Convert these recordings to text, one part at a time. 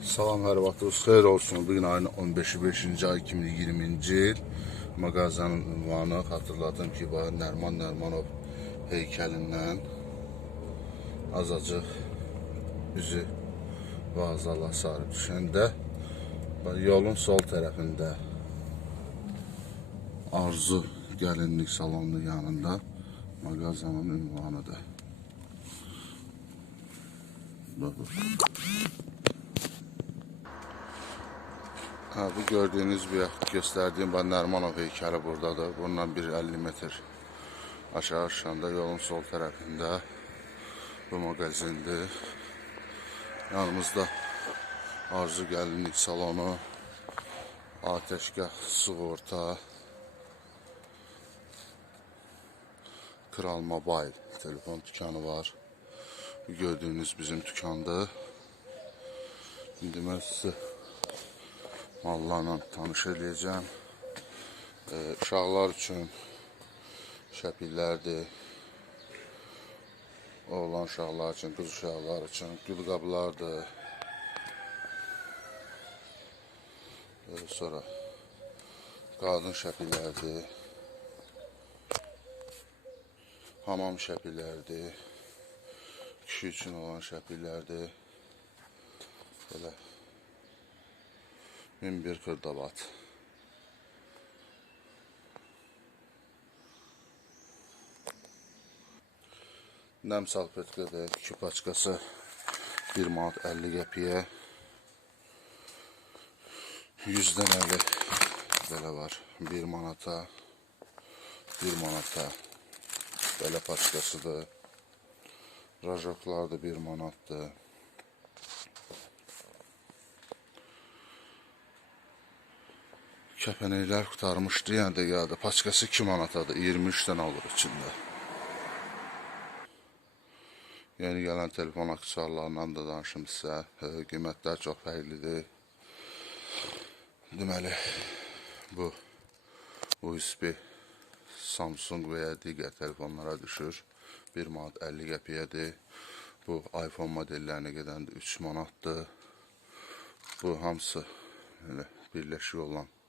Salam, hər vaxtınız xeyir olsun. Bugün ayın 15-i 5-ci ay 2020-ci il. Mağazanın ünvanı xatırladım ki, var Nərman Nərmanov heykəlindən azacıq üzü vazala sarı düşəndə yolun sol tərəfində Arzu gəlinlik salonunun yanında mağazanın ünvanıdır. Bax, bax. Ha, bu gördüğünüz bir gösterdiğim ben Nermanov heykeli buradadır. Bundan bir 50 metre aşağı aşağıda yolun sol tarafında bu magazindir. Yanımızda Arzu Gelinlik Salonu, Ateşgah Sigorta, Kral Mobile telefon dükkanı var. Bu gördüğünüz bizim dükkandır. Şimdi ben size mallarla tanış edəcəm. E, uşaqlar üçün şəpillərdir. Oğlan uşaqlar üçün, qız uşaqlar üçün gülqablardır. E, sonra qadın şəpillərdir. Hamam şəpillərdir. Kişi üçün olan şəpillərdir. Belə Min bir kırdavat. Nem salpetkede iki paçkası. 1 manat 50 qəpiyə 100 dənəli belə var. 1 manata. 1 manata. Belə paçkasıdır rajoklar da 1 manatdır Kəpənəklər qutarmışdı, yəni də gəldi. Paçkası 2 manatadır, 23 dənə olur içində. Yeni gələn telefon aksesuarlarından da danışım sizə. E, Qiymətlər çox fərqlidir. Deməli, bu USB Samsung və ya digər telefonlara düşür. 1 manat 50 qəpiyədir. Bu iPhone modellərinə gedəndə 3 manatdır. Bu hamısı elə olan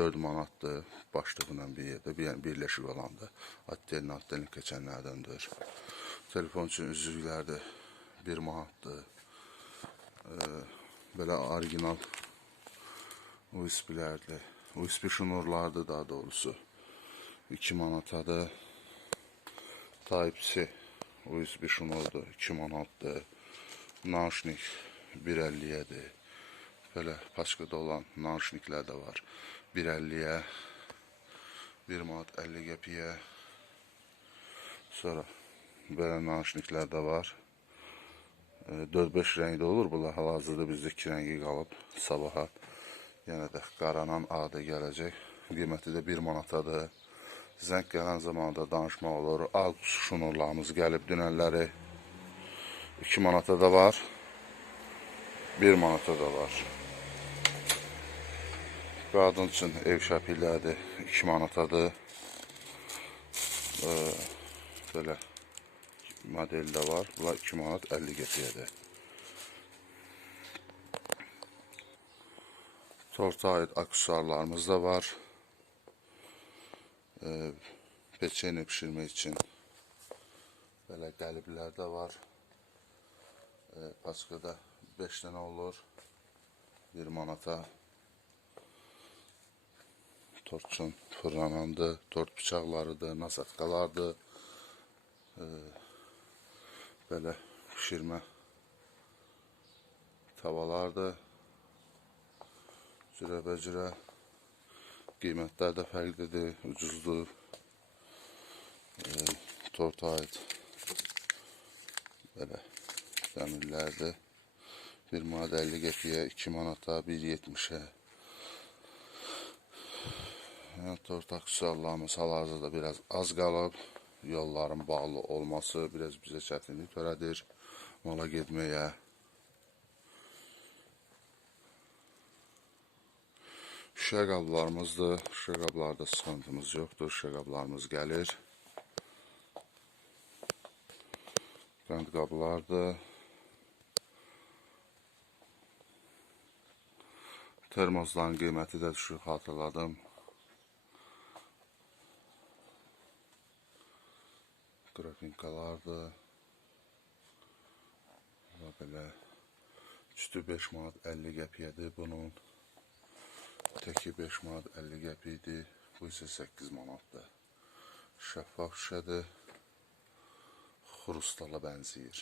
4 manatdır başlığıyla bir yerdə bir, birləşik olanda attelin attelin keçənlərdəndir. Telefon üçün üzüklərdir 1 manatdır. Ee, belə orijinal USB-lərdir. USB şnurlardır daha doğrusu. 2 manatadır. Type-C USB şnurdur 2 manatdır. Naşnik 1.50-yədir. Belə paçkada olan naşniklər də var. 1.50'ye 1 manat 50 qəpiyə sonra belə naşniklər də var. 4-5 rəngdə olur. Bunlar hal-hazırda bizdə 2 rəngi qalıb. Sabaha yenə də qaranan adı gələcək. Qiyməti də 1 manatadır. Zəng gələn zamanda danışmaq olur. Ağ şunurlarımız gəlib dünənləri 2 manata da var. 1 manata da var. Qadın üçün ev şəpillədir 2 manatadır. Belə model də var. Bunlar 2 manat 50 qəpiyyədir. Torta aid aksesuarlarımız da var. Ee, peçeni pişirmək üçün belə qəliblər də var. Ee, paçkada 5 dənə olur. 1 manata tort üçün fırlanandır, tort bıçaqlarıdır, nasatqalardır. E, belə pişirmə tavalardır. Cürəbəcürə qiymətlər də fərqlidir, ucuzdur. E, torta aid belə dəmirlərdir. 1 manat 50 qəpiyə, 2 manata, 1.70-ə. Evet, tort aksesuarlarımız hal-hazırda biraz az qalıb. Yolların bağlı olması biraz bizə çətinlik törədir mala getməyə. Şüşə qablarımızdır. Şüşə qablarda sıxıntımız yoxdur. Şüşə qablarımız gəlir. Qənd qablardır. Termosların qiyməti də düşür, xatırladım. Qrafinkalardır. Və belə üstü 5 manat 50 qəpiyyədir bunun. Təki 5 manat 50 qəpiydir. Bu isə 8 manatdır. Şəffaf şüşədir. Xrustala bənzəyir.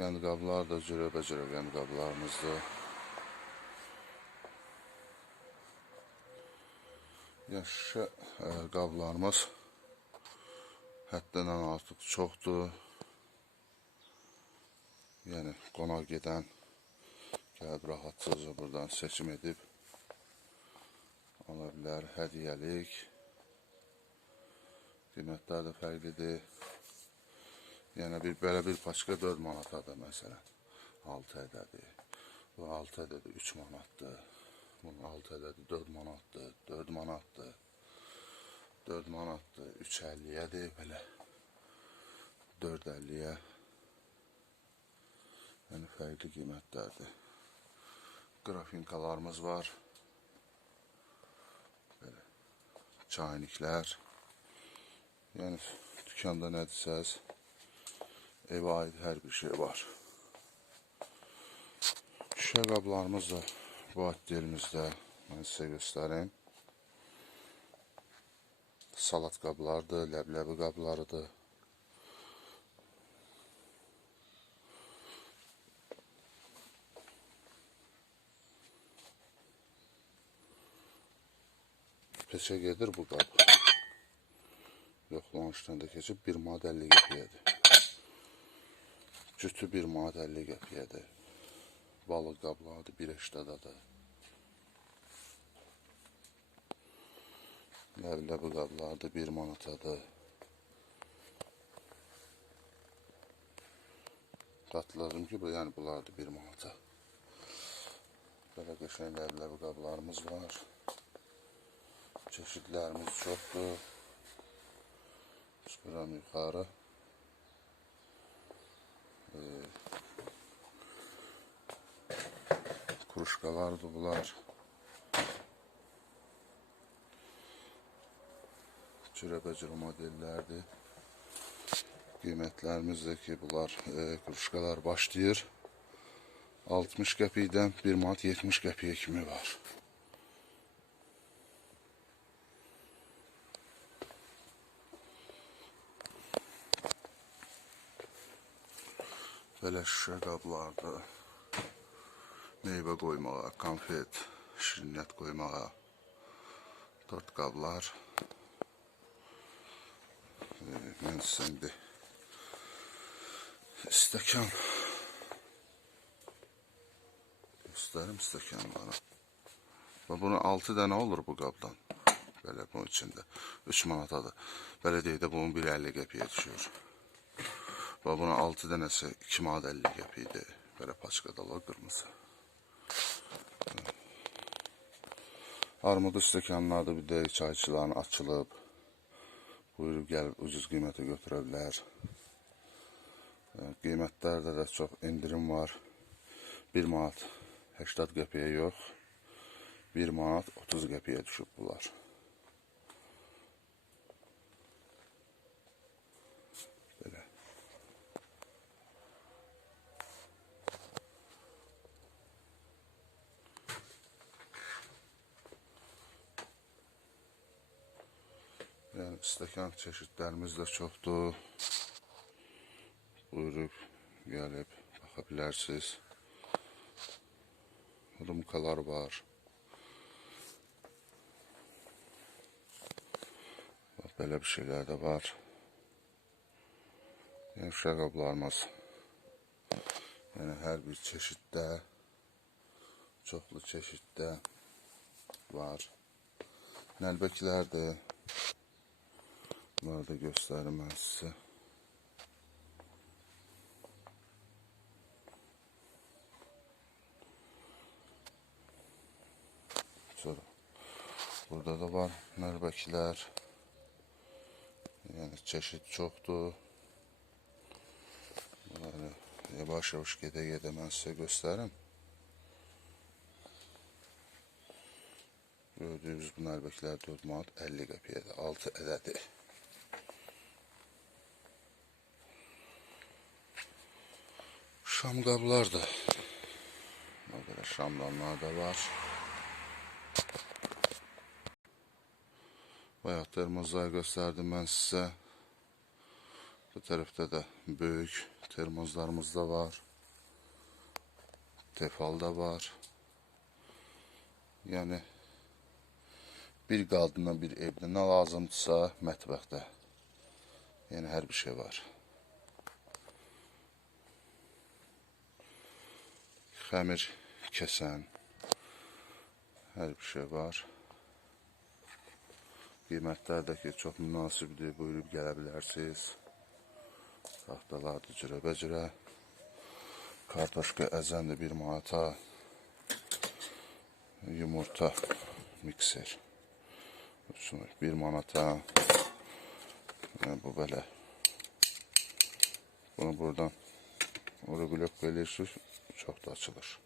Qənd qablar da cürəbəcürə qənd qablarımızdır. Şüşə ə, qablarımız həddindən artıq çoxdur. Yəni qonaq gedən gəlib rahatlıqca buradan seçim edib ala bilər hədiyyəlik. Qiymətlər də fərqlidir. Yəni bir belə bir paçka 4 manatadır məsələn. 6 ədədi. Bu 6 ədədi 3 manatdır. Bunun 6 ədədi 4 manatdır, 4 manatdır. 4 manatdır, 3.50-yədir belə. 4.50-yə. Yəni fərqli qiymətlərdir. Qrafinkalarımız var. Belə çayniklər. Yəni dükanda nə desəz, evə aid hər bir şey var. Şüşə qablarımız da bu atdelimizdə mən sizə göstərim. Salat qablardır, ləbləbi qablarıdır. Peçə gedir bu qab. Yoxlanışdan da keçib 1 manat 50 qəpiyyədir. Cütü 1 manat 50 qəpiyyədir. Balıq qablarıdır 1.80-dadır. Ləbləbi qablardır 1 manatadır. Xatırladım ki, yəni bunlardır 1 manata. Belə qəşəng ləbləbi qablarımız var. Çeşidlərimiz çoxdur. Çıxıram yuxarı. Kruşkalardır bunlar. Cürəbəcür modellərdir. Qiymətlərimiz də ki, bunlar e, kruşkalar başlayır. 60 qəpikdən 1 manat 70 qəpiyə kimi var. Belə şüşə qablardır. Meyvə qoymağa, konfet, şirinət qoymağa, tort qablar. Ee, mən sizə indi stəkan göstərim stəkanları. Və bunun 6 dənə olur bu qabdan. Belə bunun içində 3 manatadır. Belə deyək də bunun 1.50 qəpiyə düşür. Və bunun 6 dənəsi 2 manat 50 qəpikdir. Belə paçkada olur qırmızı. Armudu stəkanlarda bir də çayçıların açılıb. Buyurub gəlib ucuz qiymətə götürə bilər. E, Qiymətlərdə də çox indirim var. 1 manat 80 qəpiyə yox. 1 manat 30 qəpiyə düşüb bunlar. Yəni stəkan çeşidlərimiz də çoxdur. Buyurub gəlib baxa bilərsiniz. Rumkalar var. Bax, belə bir şeylər də var. Yəni şüşə qablarımız. Yəni hər bir çeşiddə, çoxlu çeşiddə var. Nəlbəklərdir. Bunları da göstərim mən sizə. Sonra burada da var nərbəkilər. Yəni çeşid çoxdur. Bunları e, Yavaş-yavaş gedə-gedə mən sizə göstərim. Gördüyünüz bu nəlbəklər 4 manat 50 qəpiyə 6 ədədi. Şam qablar da. Burada şamdanlar da var. Bayaq termozları gösterdim ben size. Bu tarafta da büyük termozlarımız da var. Tefal da var. Yani bir qadına bir evdə nə lazımdırsa mətbəxdə. Yəni hər bir şey var. Xəmir kəsən hər bir şey var. Qiymətlər də ki, çox münasibdir. Buyurub gələ bilərsiniz. Taxtalardır cürəbəcürə. Kartoşka əzəndi bir manata. Yumurta mikser. Şunu bir manata. Yəni, bu belə. Bunu buradan blok verirsiniz. Çok da açılır.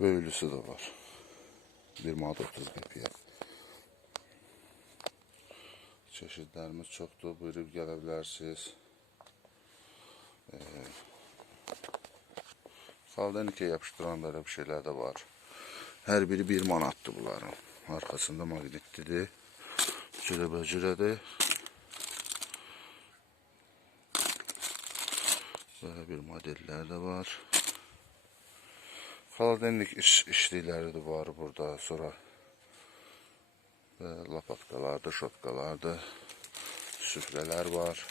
Böylüsü de var. Bir manat 30 qəpiyə. Çeşidlərimiz çoxdur. Buyurub gələ bilərsiniz. Ee, Xaldenikə yapışdıran belə bir şeylər də var. Hər biri bir manatdır bunların. Arxasında maqnitlidir. Cürəbəcürədir. Böyle bir modeller de var. Xaladenlik iş, işlikləri də var burada. Sonra e, şotkalarda süfrələr var.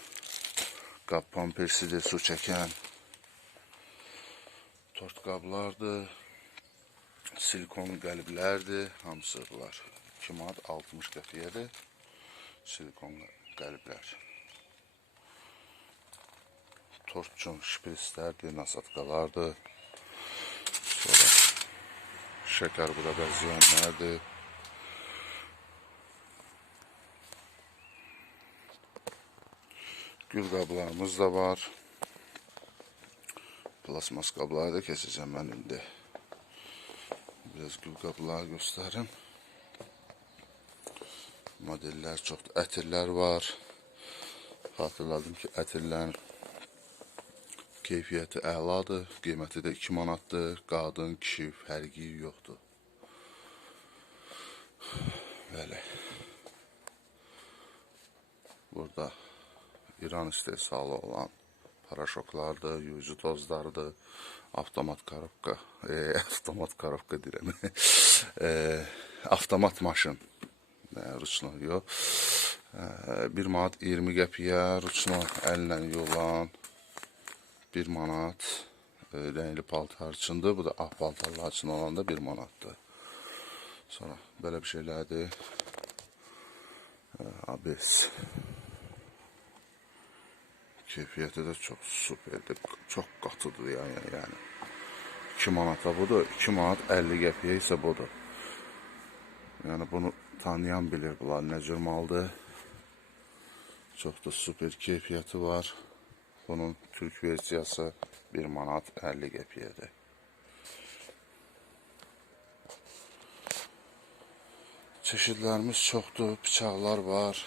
Qab pampersidir, su çəkən. Tort qablardır. Silikon qəlblərdir. Hamısı bunlar. 2 manat 60 qəpiyədir. Silikon qəlblər. Tortçun şprislərdir, nasatkalardır. Sonra şeker burada bəzəyənlərdir. Gül qablarımız da var. Plasmas qabları da keseceğim ben indi. Biraz gül qabları göstərim. Modeller çok, ətirlər var. Hatırladım ki, ətirlərin keyfiyyəti əladır, qiyməti də 2 manatdır. Qadın, kişi fərqi yoxdur. Belə. Burada İran istehsalı olan paraşoklardır, yuyucu tozlardır, avtomat korobka, e, avtomat korobka deyirəm. e, avtomat maşın. E, ruçno yox. E, 1 manat 20 qəpiyə ruçno əllə yulan 1 manat e, rəngli paltar üçündür. Bu da ağ paltarlar üçün olanda 1 manatdır. Sonra belə bir şeylərdir. E, abes. Keyfiyyəti də çox superdir. Çox qatıdır yəni. yəni. 2 manata budur. 2 manat 50 qəpiyə isə budur. Yəni bunu tanıyan bilir bunlar nə cür maldır. Çox da super keyfiyyəti var. Bunun Türk versiyası 1 manat 50 qəpiyyədir. Çeşidlərimiz çoxdur, bıçaqlar var.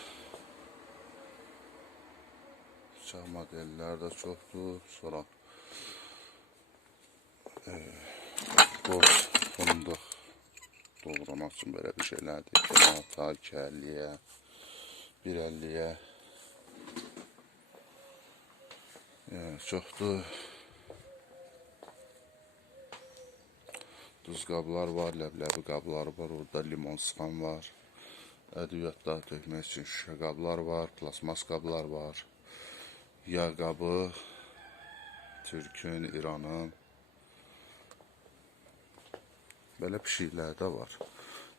Bıçaq modellər də çoxdur. Sonra e, boz fındıq doğramaq üçün belə bir şeylərdir. 2 manata, 2.50-yə, 1.50-yə. Yəni çoxdur. Duz qablar var, ləbləbi qablar var, orada limon sıxan var. Ədviyyatlar tökmək üçün şüşə qablar var, plasmas qablar var. Yağ qabı, Türkün, İranın. Belə pişiklər də var.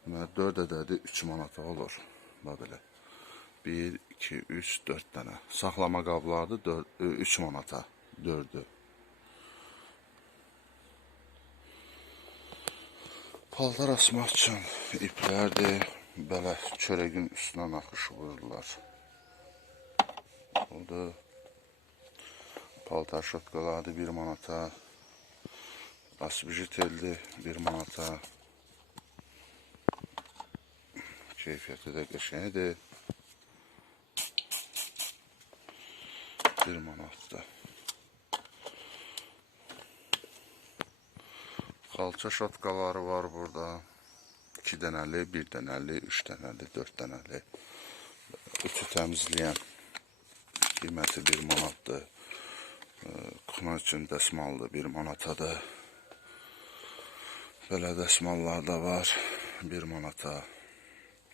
Deməli 4 ədədi 3 manata olur. Bax belə. 1, 2, 3, 4 dənə. Saxlama qablardır 4, 3 manata. 4-ü. Paltar asmaq üçün iplərdir. Belə çörəyin üstünə naxış vururlar. Burada paltar şotkalardı 1 manata. Asbiji teldi 1 manata. Keyfiyyəti də qəşəngdir. 1 manatda. Xalça şotkaları var burada. 2 dənəli, 1 dənəli, 3 dənəli, 4 dənəli. Ütü təmizləyən qiyməti 1 manatdır. Kuxna üçün dəsmaldır 1 manatadır. Belə dəsmallar da var 1 manata.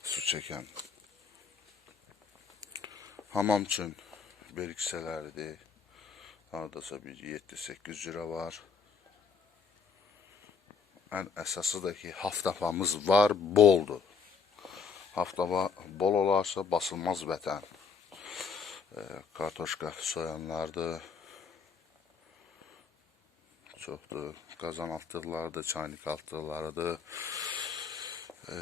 Su çəkən. Hamam üçün kisələridir. Hardasa bir 7-8 cürə var. Ən əsası da ki, haftafamız var, boldur. Haftava bol olarsa basılmaz vətən. E, kartoşka soyanlardır. Çoxdur. Qazan altlıqlarıdır, çaynik altlıqlarıdır. E,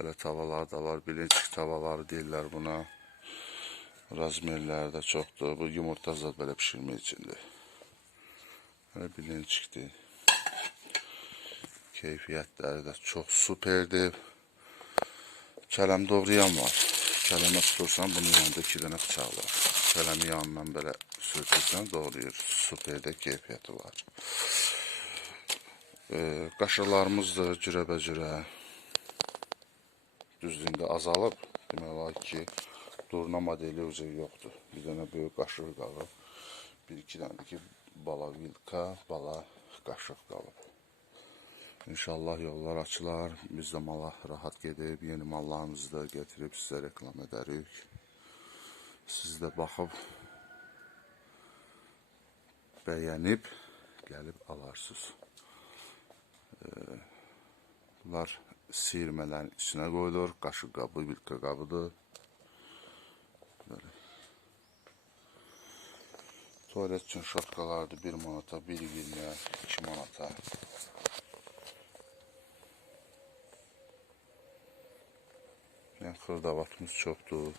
belə tavalar da var, bilinçik tavaları deyirlər buna. Razmerləri də çoxdur. Bu yumurta zad belə pişirmək üçündür. Belə bilinçikdir. Keyfiyyətləri də çox superdir. Kələm doğrayan var. Kələmə tutursan bunun yanında iki dənə bıçaq var. Kələmi yanından belə sürtürsən doğrayır. Superdə keyfiyyəti var. Ee, qaşıqlarımız da cürəbəcürə düzlüyündə azalıb. Demək olar ki, durna modeli özü yoxdur. Bir dənə böyük qaşıq qalıb. Bir iki dənə ki, bala vilka, bala qaşıq qalıb. İnşallah yollar açılar. Biz də mala rahat gedib, yeni mallarımızı da gətirib sizə reklam edərik. Siz də baxıb bəyənib gəlib alarsınız. Bunlar siyirmələrin içinə qoyulur. Qaşıq qabı, vilka qabıdır. Böyle. Tuvalet üçün şotkalardır 1 manata, 1.20-yə, 2 manata. Yəni xırdavatımız çoxdur.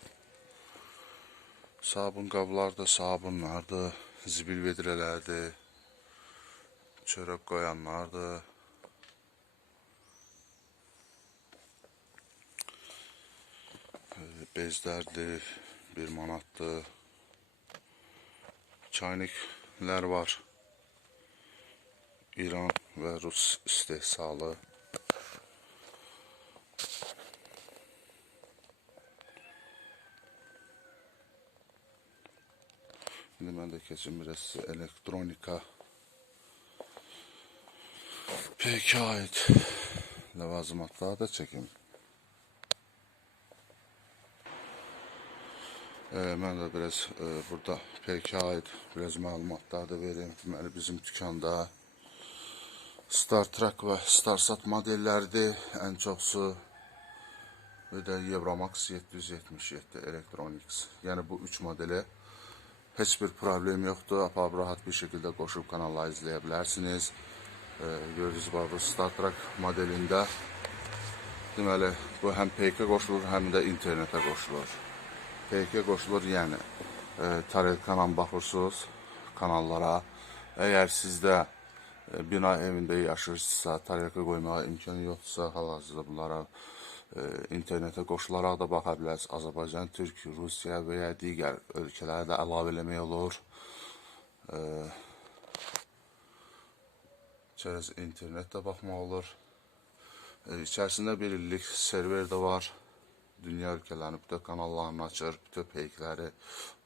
Sabun qablardır, sabunlardır, zibil vedrələrdir, çörək qoyanlardır. Bezlərdir, 1 manatdır. Çayniklər var. İran və Rus istehsalı. İndi mən də keçim biraz elektronika peki ait ləvazimatları da çəkim. Mən də biraz e, burada PK ait biraz məlumatlar da verim. Deməli bizim dükanda Star Trek və Starsat modelləridir ən çoxsu. Bir də Euromax 777 Electronics. Yəni bu 3 modeli heç bir problem yoxdur. Apab rahat bir şəkildə qoşub kanalları izləyə bilərsiniz. E, gördüyünüz bax bu Star Trek modelində deməli bu həm PK qoşulur, həm də internetə qoşulur. PK qoşulur, yəni e, tarelkana baxırsınız kanallara. Əgər sizdə e, bina evində yaşayırsınızsa, tarelka qoymağa imkan yoxdursa, hal-hazırda bunlara e, internetə qoşularaq da baxa bilərsiniz. Azərbaycan, Türk, Rusiya və ya digər ölkələrə eləmək olur. E, çərəz internetdə baxmaq olur. E, içərisində bir illik server də var. Dünya ölkələrinin bütün kanallarını açır, bütün peykləri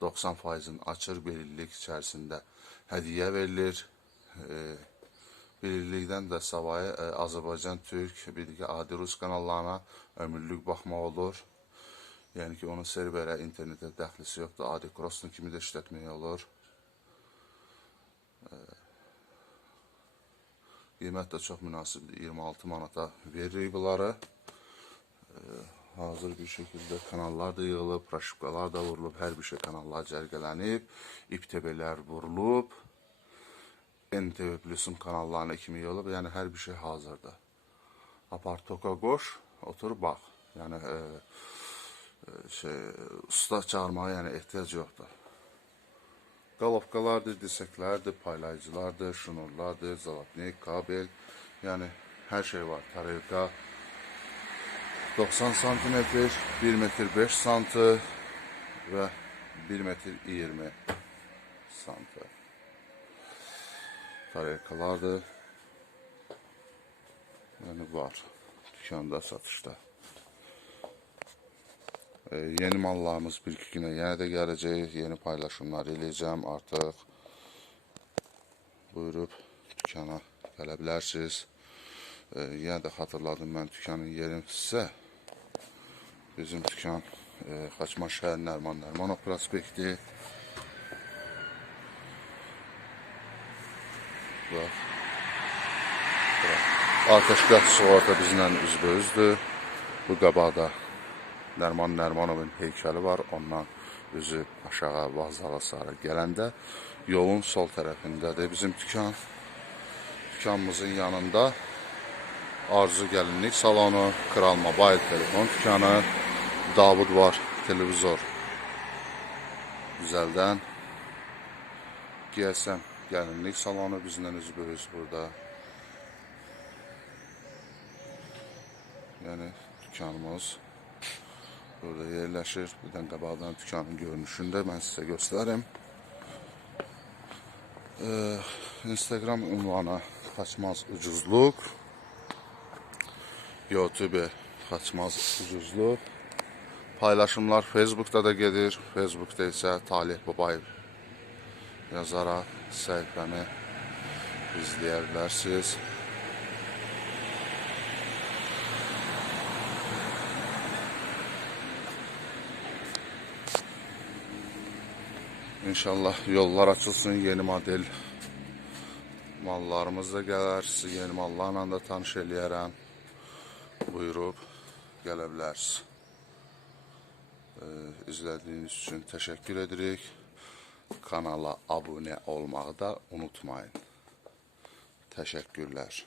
90%-ni açır bir illik içərisində hədiyyə verilir. E, bir illikdən də savayı e, Azərbaycan, Türk, bir də ki, adi Rus kanallarına ömürlük baxmaq olur. Yəni ki, onun serverə, internetə dəxlisi yoxdur. Adi Cross'un kimi də işlətmək olur. Qiymət də çox münasibdir. 26 manata veririk bunları. Hazır bir şekilde kanallar da yığılıb, proşipkalar da vurulub, hər bir şey kanallar cərgələnib, İPTV-lər vurulub, NTV Plus-un kanallarına kimi yığılıb, yəni hər bir şey hazırdır. Apar toka qoş, otur bax. Yəni e, e, şey usta çağırmaya yəni ehtiyac yoxdur. Qalovkalardır, dirseklərdir, paylayıcılardır, şnurlardır, zavatnik, kabel, yəni hər şey var. Tarelka 90 santimetr, 1 metr 5 santı və 1 metr 20 santı. Tarelkalardır. Yəni var. Dükkanda satışda. Ee, yeni mallarımız bir iki güne yenə də gələcək. Yeni paylaşımlar eləyəcəm artıq. Buyurub dükana gələ bilərsiniz. Ee, yenə də xatırladım mən dükkanın yerini sizə. Bizim dükkan e, Xaçma şəhər Nərman Nərmanov prospekti. Bax. Bura. Ateşqat sığorta bizlə. Bu qabaqda Nərman Nərmanovun heykəli var. Ondan üzü aşağı vağzala sarı gələndə yolun sol tərəfindədir bizim dükan. Dükanımızın yanında Arzu gəlinlik salonu, Kral Mobile telefon dükanı, Davud var televizor. Güzeldən GSM gəlinlik salonu bizlə üzbəüz burada. Yəni dükanımız burada yerləşir. Birdən qabaqdan dükanın görünüşündə mən sizə göstərim. Ee, Instagram ünvanı Kaçmaz Ucuzluq. YouTube Kaçmaz Ucuzluq. Paylaşımlar Facebook'ta da gedir. Facebook'ta isə Talih Babayev yazaraq səhifəmi izləyə bilərsiniz. İnşallah yollar açılsın yeni model mallarımız da gələr. Sizi yeni mallarla da tanış eləyərəm. Buyurub gələ bilərsiniz. Ee, izlədiyiniz üçün təşəkkür edirik. Kanala abunə olmağı da unutmayın. Təşəkkürlər.